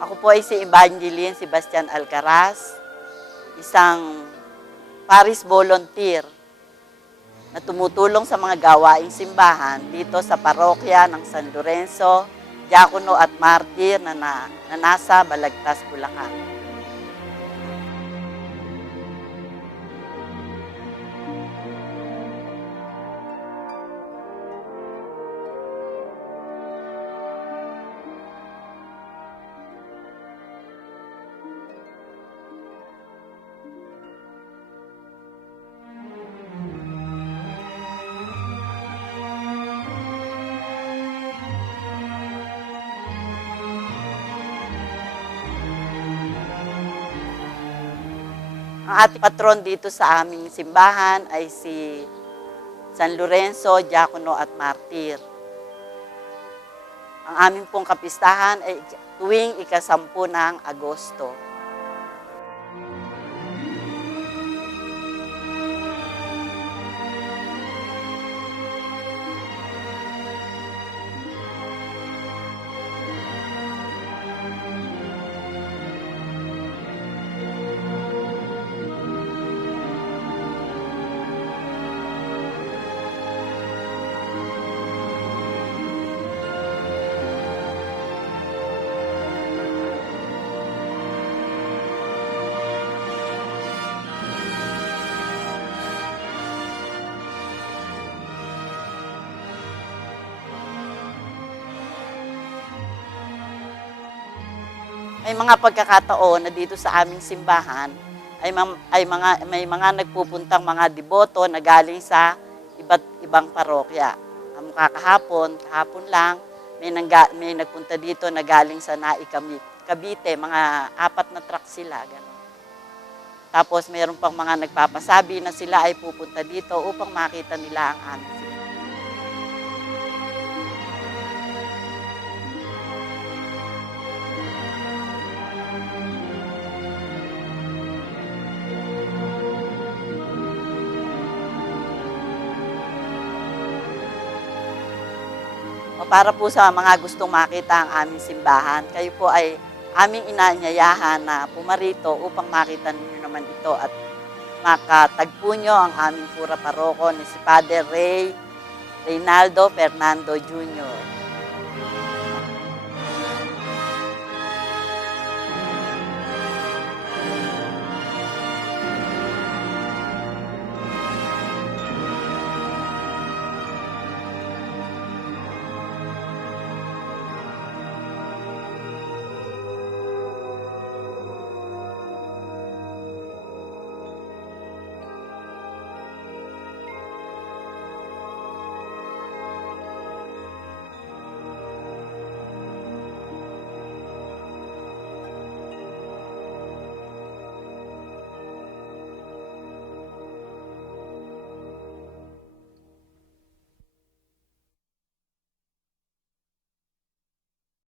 Ako po ay si Evangeline Sebastian Alcaraz, isang Paris volunteer na tumutulong sa mga gawaing simbahan dito sa parokya ng San Lorenzo, Diakono at Martir na nasa Balagtas, Bulacan. Ang ating patron dito sa aming simbahan ay si San Lorenzo, Diakono at Martir. Ang aming pong kapistahan ay tuwing ika-10 ng Agosto. May mga pagkakataon na dito sa aming simbahan may mga nagpupuntang mga deboto na galing sa iba't ibang parokya. Kahapon lang, may nagpunta dito na galing sa Cavite, mga 4 na truck sila. Ganun. Tapos mayroon pang mga nagpapasabi na sila ay pupunta dito upang makita nila ang aming simbahan. Para po sa mga gustong makita ang aming simbahan, kayo po ay aming inaanyayahan na pumarito upang makita ninyo naman ito at makatagpo nyo ang aming pura paroko ni si Father Reynaldo Fernando Jr.